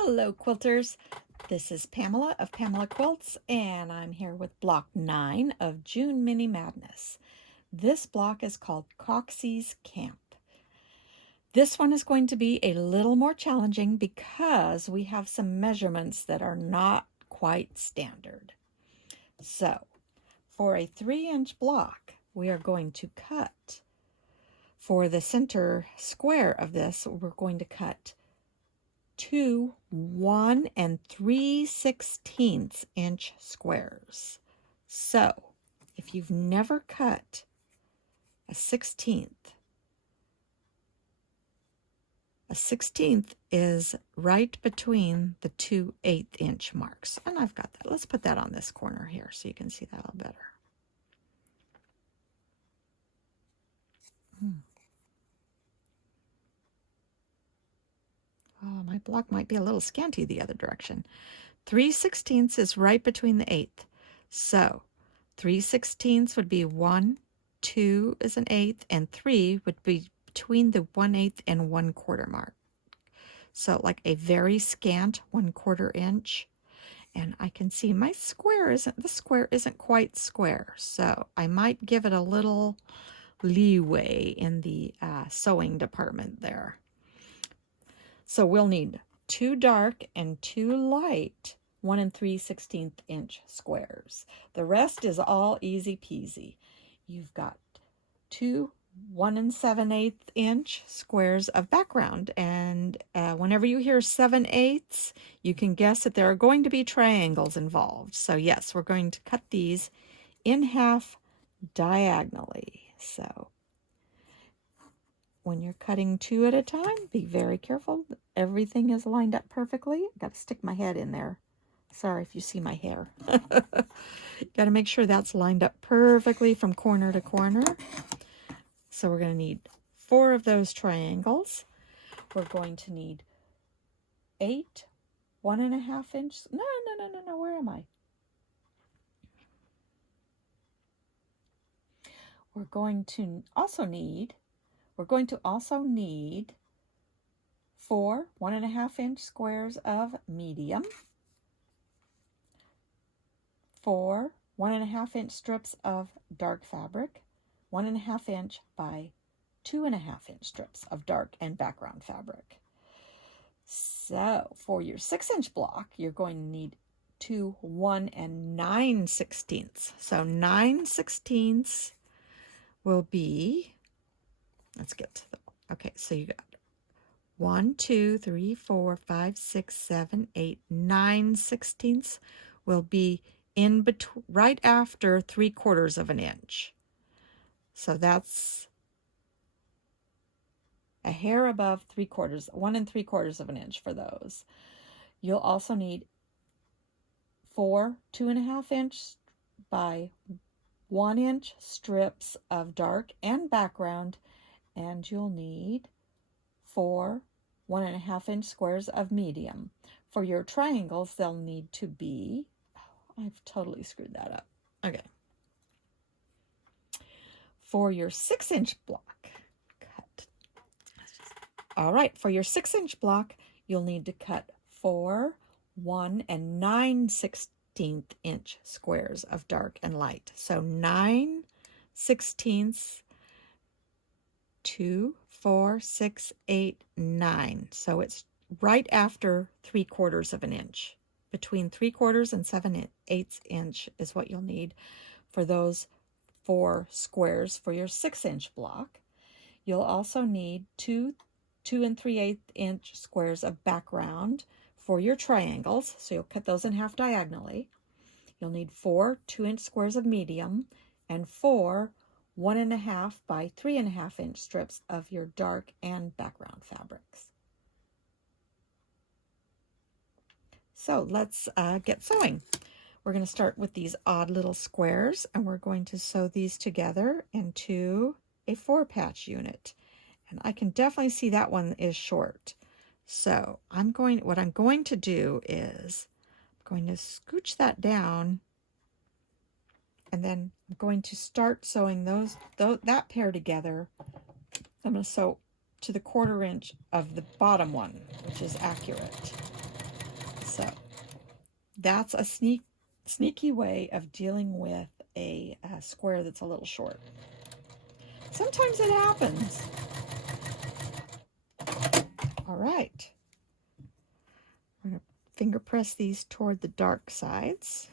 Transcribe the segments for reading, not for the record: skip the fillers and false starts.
Hello quilters, this is Pamela of Pamela Quilts and I'm here with block 9 of June Mini Madness. This block is called Coxey's Camp. This one is going to be a little more challenging because we have some measurements that are not quite standard. So for a 3-inch block we are going to cut, for the center square of this we're going to cut 2 1 3/16 inch squares. So if you've never cut a 16th, a 16th is right between the 2 1/8-inch marks. And I've got that. Let's put that on this corner here so you can see that a little better. Oh, my block might be a little scanty the other direction. 3/16 is right between the 1/8. So 3/16 would be 1, 2 is an 1/8, and 3 would be between the 1/8 and 1/4 mark. So like a very scant 1/4 inch. And I can see my square isn't quite square. So I might give it a little leeway in the sewing department there. So we'll need 2 dark and 2 light 1 3/16 inch squares. The rest is all easy peasy. You've got 2 1 7/8 inch squares of background, and whenever you hear 7/8, you can guess that there are going to be triangles involved. So yes, we're going to cut these in half diagonally. So when you're cutting 2 at a time, be very careful. Everything is lined up perfectly. Got to stick my head in there. Sorry if you see my hair. Got to make sure that's lined up perfectly from corner to corner. So we're going to need 4 of those triangles. We're going to need 8 1 1/2 inch. No, where am I? We're going to also need 4 1 1/2 inch squares of medium, 4 1 1/2 inch strips of dark fabric, 1 1/2 inch by 2 1/2 inch strips of dark and background fabric. So for your 6-inch block, you're going to need 2 1 9/16. So 9/16 will be, let's get to the, okay, so you got 1 2 3 4 5 6 7 8 9/16 will be in between, right after 3/4 of an inch. So that's a hair above 3/4, 1 3/4 of an inch for those. You'll also need 4 2 1/2 inch by 1 inch strips of dark and background, and you'll need 4 1 1/2 inch squares of medium. For your triangles, they'll need to be, oh, I've totally screwed that up. Okay. For your 6-inch block, all right, for your 6-inch block, you'll need to cut 4 1 9/16 inch squares of dark and light. So 9/16, 2 4 6 8 9. So it's right after 3/4 of an inch. Between 3/4 and 7/8 inch is what you'll need for those 4 squares for your 6-inch block. You'll also need 2 3/8 inch squares of background for your triangles. So you'll cut those in half diagonally. You'll need 4 2-inch squares of medium and 4 1 1/2 by 3 1/2 inch strips of your dark and background fabrics. So let's get sewing. We're going to start with these odd little squares, and we're going to sew these together into a 4-patch unit. And I can definitely see that one is short. So what I'm going to do is I'm going to scooch that down, and then I'm going to start sewing that pair together. I'm going to sew to the 1/4 inch of the bottom one, which is accurate. So that's a sneaky way of dealing with a square that's a little short. Sometimes it happens. All right. We're going to finger press these toward the dark sides.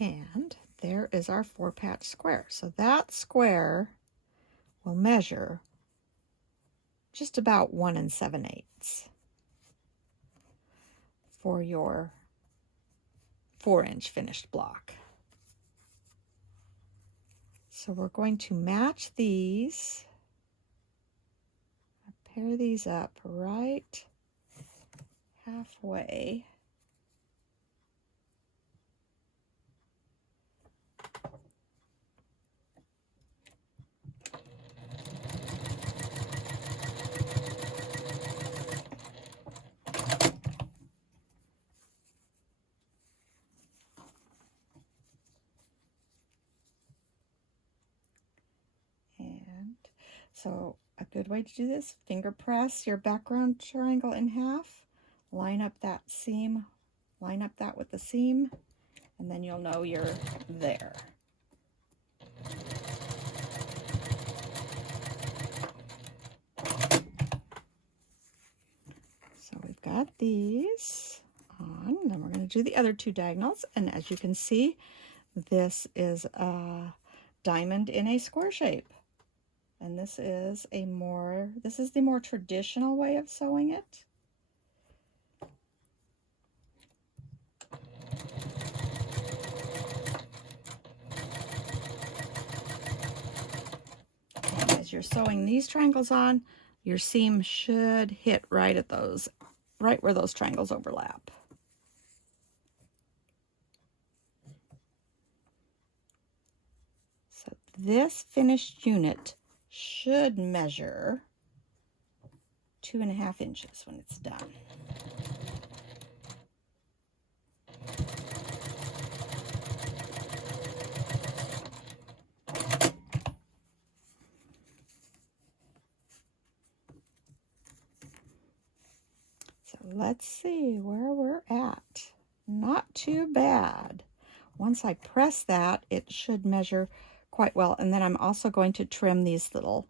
And there is our 4-patch square. So that square will measure just about 1 7/8 for your 4-inch finished block. So we're going to match these, pair these up right halfway. And so a good way to do this, finger press your background triangle in half, line up that seam, line up that with the seam, and then you'll know you're there. So we've got these on, then we're going to do the other 2 diagonals, and as you can see, this is a diamond in a square shape. And this is the more traditional way of sewing it. And as you're sewing these triangles on, your seam should hit right where those triangles overlap. So this finished unit should measure 2.5 inches when it's done. So let's see where we're at. Not too bad. Once I press that, it should measure quite well. And then I'm also going to trim these little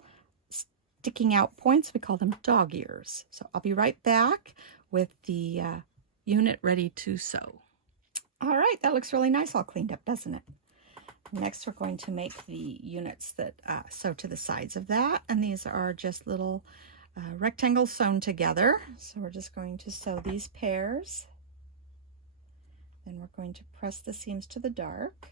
sticking out points. We call them dog ears. So I'll be right back with the unit ready to sew. All right, that looks really nice, all cleaned up, doesn't it? Next, we're going to make the units that sew to the sides of that. And these are just little rectangles sewn together. So we're just going to sew these pairs. Then we're going to press the seams to the dark.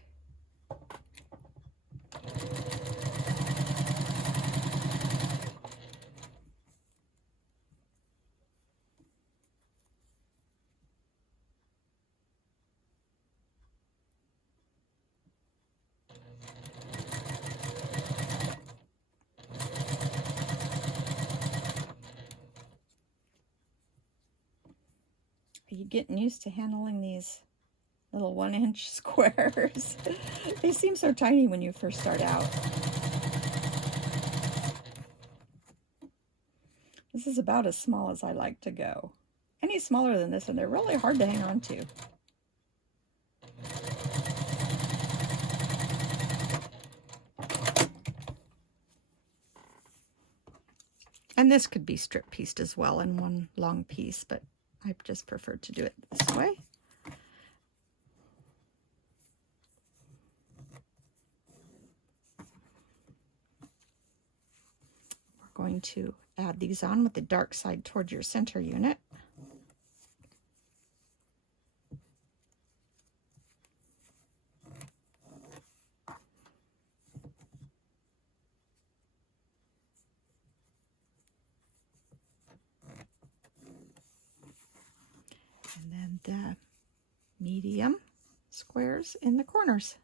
Are you getting used to handling these little 1-inch squares? They seem so tiny when you first start out. This is about as small as I like to go. Any smaller than this, and they're really hard to hang on to. And this could be strip pieced as well in one long piece, but I just prefer to do it this way. We're going to add these on with the dark side towards your center unit. And then the medium squares in the corners.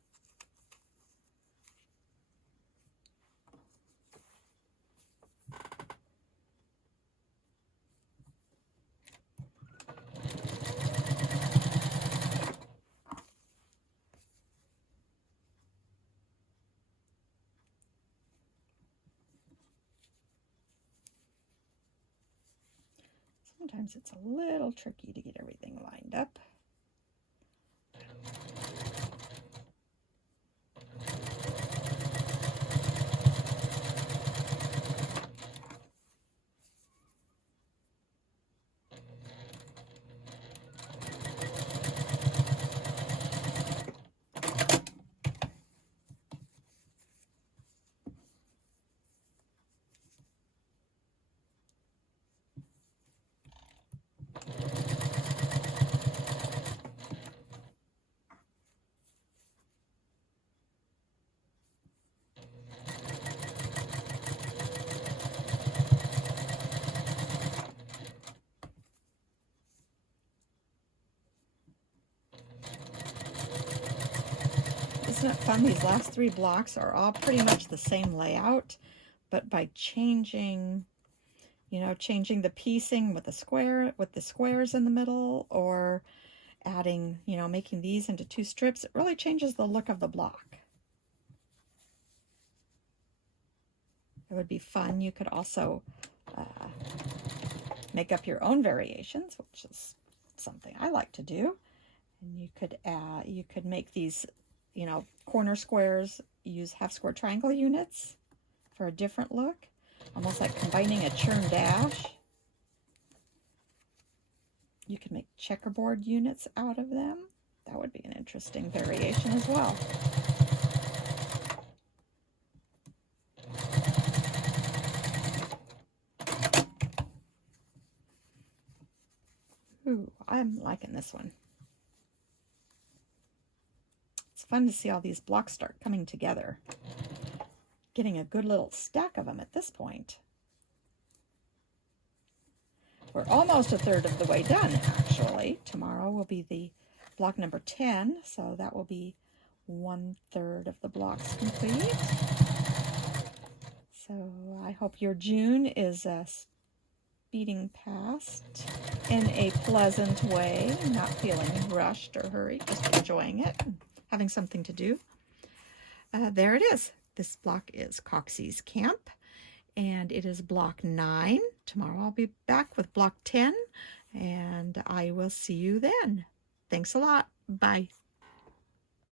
Sometimes it's a little tricky to get everything lined up. Isn't it fun? These last 3 blocks are all pretty much the same layout, but by changing, changing the piecing with the squares in the middle, or adding, making these into 2 strips, it really changes the look of the block. It would be fun. You could also make up your own variations, which is something I like to do. And you could make these, corner squares, use half square triangle units for a different look, almost like combining a churn dash. You could make checkerboard units out of them. That would be an interesting variation as well. Ooh, I'm liking this one. It's fun to see all these blocks start coming together. Getting a good little stack of them at this point. We're almost a third of the way done, actually. Tomorrow will be the block number 10, so that will be 1/3 of the blocks complete. So I hope your June is speeding past in a pleasant way, not feeling rushed or hurried, just enjoying it and having something to do. There it is. This block is Coxey's Camp, and it is block 9. Tomorrow I'll be back with block 10, and I will see you then. Thanks a lot. Bye.